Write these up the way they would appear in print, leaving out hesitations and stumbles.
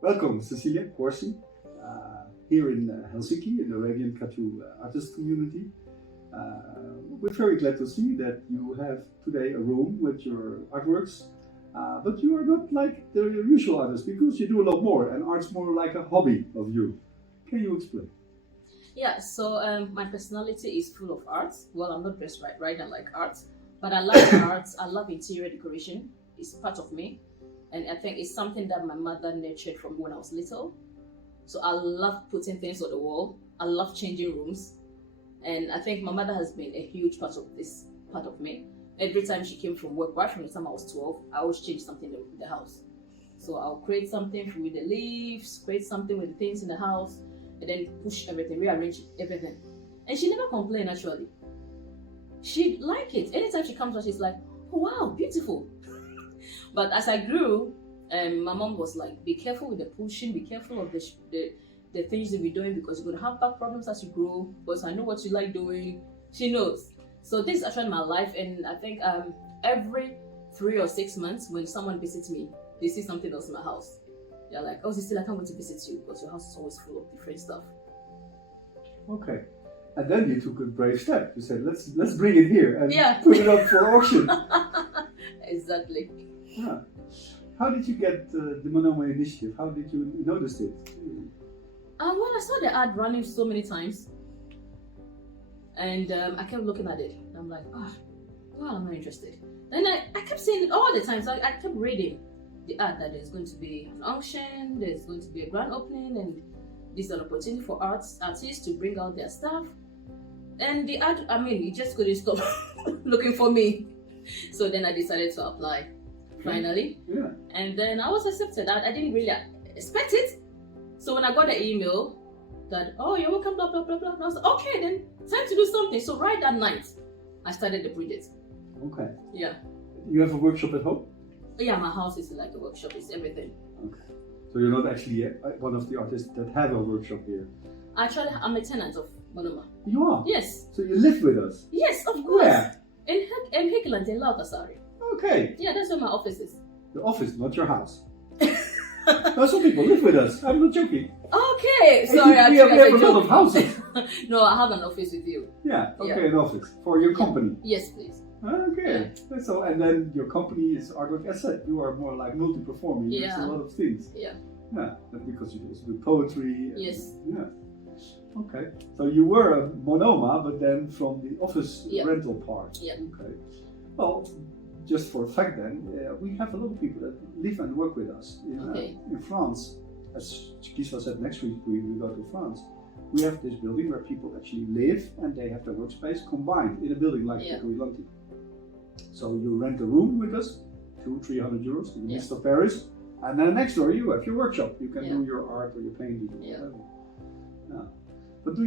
Welcome, Cecilia Quarshie, here in Helsinki, in the Arabian tattoo artist community. We're very glad to see that you have today a room with your artworks, but you are not like the usual artists because you do a lot more, and art's more like a hobby of you. Can you explain? Yeah, so my personality is full of art. Well, I'm not dressed right now like art, but I like art. I love interior decoration. It's part of me. And I think it's something that my mother nurtured from when I was little. So I love putting things on the wall. I love changing rooms. And I think my mother has been a huge part of this part of me. Every time she came from work, right from the time I was 12, I always change something in the house. So I'll create something with the leaves, create something with the things in the house, and then push everything, rearrange everything. And she never complained actually. She liked it. Anytime she comes out, she's like, oh, wow, beautiful. But as I grew, my mom was like, be careful with the pushing, be careful of the things that we're doing because you're going to have back problems as you grow. Because I know what you like doing. She knows. So this is actually my life. And I think every 3 or 6 months when someone visits me, they see something else in my house. They're like, oh, Cecilia, I can't wait to visit you because your house is always full of different stuff. Okay. And then you took a brave step. You said, let's bring it here and put it up for auction. Exactly. Yeah. How did you get the Monoma initiative? How did you notice it? Well, I saw the ad running so many times. And I kept looking at it. And I'm like, oh, well, I'm not interested. Then I kept seeing it all the time. So I kept reading the ad that there's going to be an auction, there's going to be a grand opening, and this is an opportunity for artists to bring out their stuff. And the ad, it just couldn't stop looking for me. So then I decided to apply, finally. Yeah. And then I was accepted. I didn't really expect it. So when I got the email that, oh, you're welcome, blah, blah, blah, blah, I was like, okay, then time to do something. So right that night, I started the project. Okay. Yeah. You have a workshop at home? Yeah, my house is like a workshop, it's everything. Okay. So you're not actually one of the artists that have a workshop here? Actually, I'm a tenant of Monoma. You are? Yes. So you live with us? Yes, of course. Where? In Hikland, in Lautasari. Okay. Yeah, that's where my office is. The office, not your house. Some people live with us. I'm not joking. Okay, sorry. We have a lot of houses. No, I have an office with you. Yeah, okay, an office for your company. Yes, please. Okay. Yeah. So, and then your company is Artwork Asset. You are more like multi-performing. Yeah. There's a lot of things. Yeah. Yeah, because you also do poetry. Yes. Yeah. Okay. So you were a Monoma, but then from the office rental part. Yeah. Okay. Well, just for a fact then, we have a lot of people that live and work with us. In France, as Kiswa said, next week we go to France. We have this building where people actually live and they have their workspace combined in a building like Lanti. So you rent a room with us, 200-300 euros in the midst of Paris, and then next door you have your workshop. You can do your art or your painting or whatever. Yeah. What do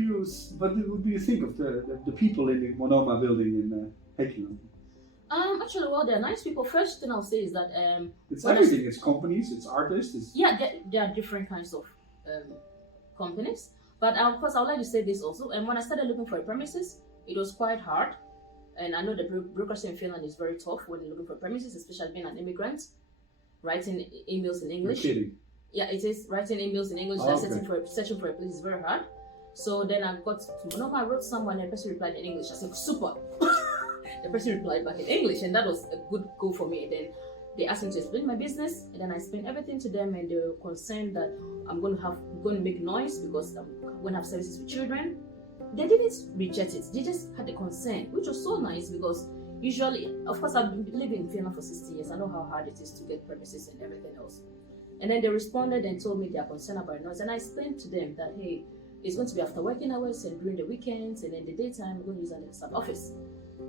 you think of the people in the Monoma building in Hekeland? Actually, well, they're nice people. First thing I'll say is that it's everything. It's companies, it's artists. There are different kinds of companies. But of course, I would like to say this also. And when I started looking for a premises, it was quite hard. And I know the bureaucracy in Finland is very tough when you're looking for premises, especially being an immigrant. Writing emails in English. You're kidding. Yeah, it is. Writing emails in English, searching for a place is very hard. So then I got to Monoma, I wrote someone and the person replied in English. I said, super. The person replied back in English, and that was a good goal for me. And then they asked me to explain my business, and then I explained everything to them, and they were concerned that I'm going to make noise because I'm going to have services with children. They didn't reject it. They just had a concern, which was so nice because usually, of course, I've been living in Finland for 16 years. I know how hard it is to get premises and everything else. And then they responded and told me they are concerned about noise, and I explained to them that, hey, it's going to be after working hours and during the weekends, and in the daytime, we're going to use an extra office.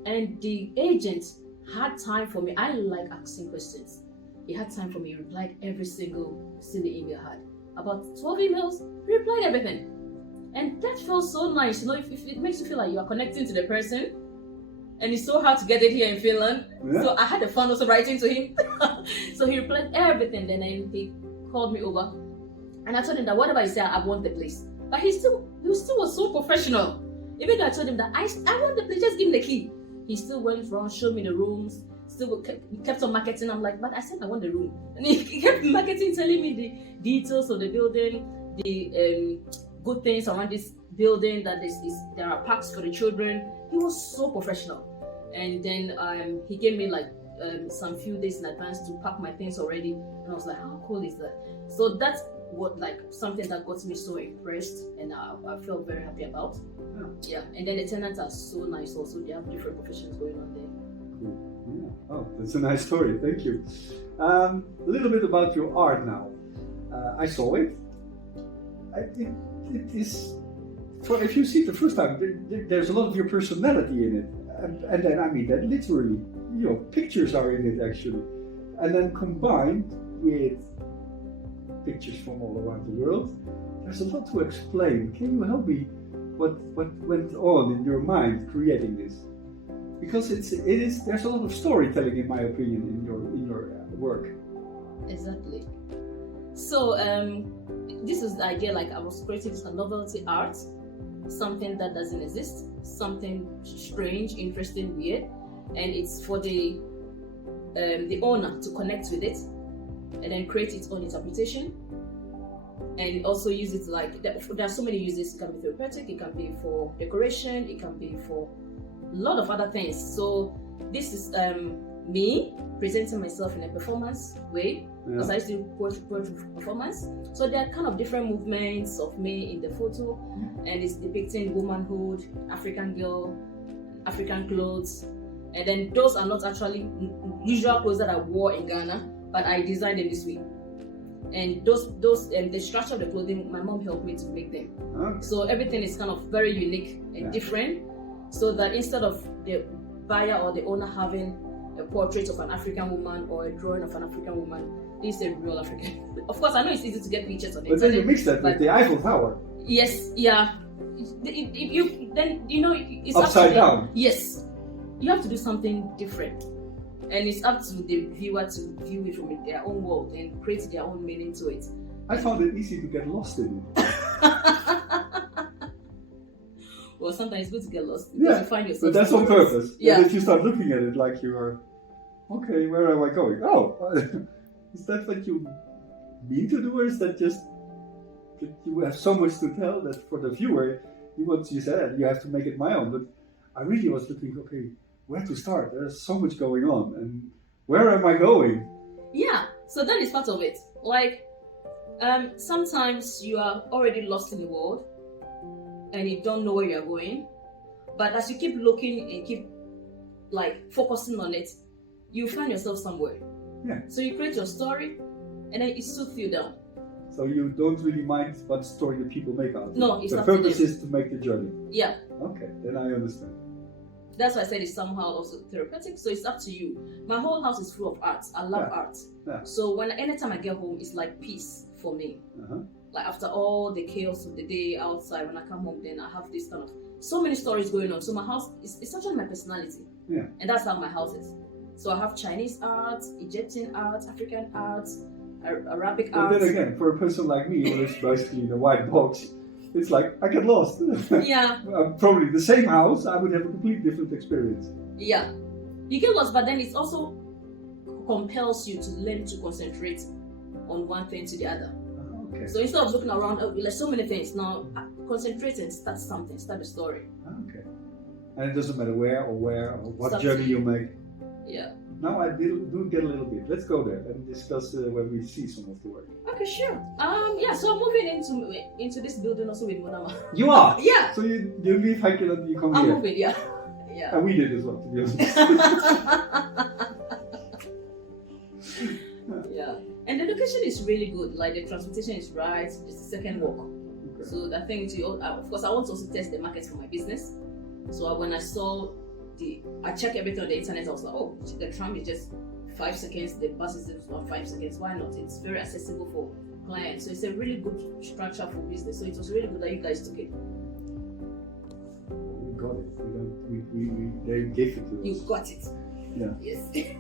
And the agent had time for me. I like asking questions. He had time for me. He replied every single silly email I had. About 12 emails, he replied everything. And that felt so nice. If it makes you feel like you are connecting to the person, and it's so hard to get it here in Finland. Yeah. So I had the fun also writing to him. So he replied everything. Then he called me over. And I told him that whatever he said, I want the place. But he still was so professional. Even though I told him that I want the place, just give me the key. He still went around, showed me the rooms, still kept on marketing. I'm like, but I said I want the room. And he kept marketing, telling me the details of the building, the good things around this building, that there are parks for the children. He was so professional. And then he gave me like some few days in advance to pack my things already. And I was like, how cool is that? So that's what like something that got me so impressed, and I felt very happy about. Yeah. And then the tenants are so nice also. They have different professions going on there. Cool. Yeah. Oh, that's a nice story. Thank you. A little bit about your art now. I saw it. It is, if you see it the first time, there's a lot of your personality in it. And then, I mean that literally, pictures are in it actually. And then combined with pictures from all around the world, there's a lot to explain. Can you help me? What went on in your mind creating this? Because there's a lot of storytelling, in my opinion, in your work. Exactly. So this is the idea. Like I was creating a novelty art, something that doesn't exist, something strange, interesting, weird, and it's for the owner to connect with it, and then create its own interpretation, and also use it like there are so many uses. It can be therapeutic, it can be for decoration, it can be for a lot of other things. So this is me presenting myself in a performance way, because I used to do poetry performance. So there are kind of different movements of me in the photo, and it's depicting womanhood, African girl, African clothes, and then those are not actually usual clothes that I wore in Ghana, but I designed them this way. And the structure of the clothing, my mom helped me to make them. Okay. So everything is kind of very unique and different, so that instead of the buyer or the owner having a portrait of an African woman or a drawing of an African woman, this is a real African. Of course, I know it's easy to get pictures on it. But then you mix that with the Eiffel Tower. Yes, yeah. It's upside down. Yes, you have to do something different. And it's up to the viewer to view it from their own world and create their own meaning to it. I found it easy to get lost in it. Well, sometimes it's good to get lost because you find yourself. But that's on purpose. Yeah. And if you start looking at it like you are, okay, where am I going? Oh, is that what you mean to do, or is that just that you have so much to tell that for the viewer, you said you have to make it my own? But I really was looking, okay, where to start? There's so much going on, and where am I going? Yeah, so that is part of it. Like, sometimes you are already lost in the world and you don't know where you're going, but as you keep looking and keep like focusing on it, you find yourself somewhere. Yeah. So you create your story, and then it suits you down. So you don't really mind what story the people make out of it? No, it's the up to them. purpose is to make the journey. Yeah. Okay, then I understand. That's why I said it's somehow also therapeutic. So it's up to you. My whole house is full of art. I love art. Yeah. So anytime I get home, it's like peace for me. Like after all the chaos of the day outside, when I come home, then I have this kind of so many stories going on. So my house is actually my personality. Yeah. And that's how my house is. So I have Chinese art, Egyptian art, African art, Arabic art. But then again, for a person like me, who is basically in a white box, it's like I get lost. Yeah. Probably the same house, I would have a completely different experience. Yeah. You get lost, but then it also compels you to learn to concentrate on one thing to the other. Okay. So instead of looking around, there's so many things. Now, concentrate and start something, start a story. Okay. And it doesn't matter where or what journey you make. Yeah. Now I do get a little bit. Let's go there and discuss when we see some of the work. Okay, sure. Yeah. So I'm moving into this building also with Monoma. You are? Yeah. So you leave Highland and you come here? I'm moving, yeah. Yeah. And we did as well, to be honest. Yeah. And the location is really good. Like the transportation is right. It's the second walk. Okay. So I think of course I want to also test the market for my business. So when I saw I checked everything on the internet, I was like, oh, the tram is just 5 seconds, the bus is just not 5 seconds. Why not? It's very accessible for clients. So it's a really good structure for business. So it was really good that you guys took it. We got it. They gave it to us. You got it. Yeah. Yes. Nice.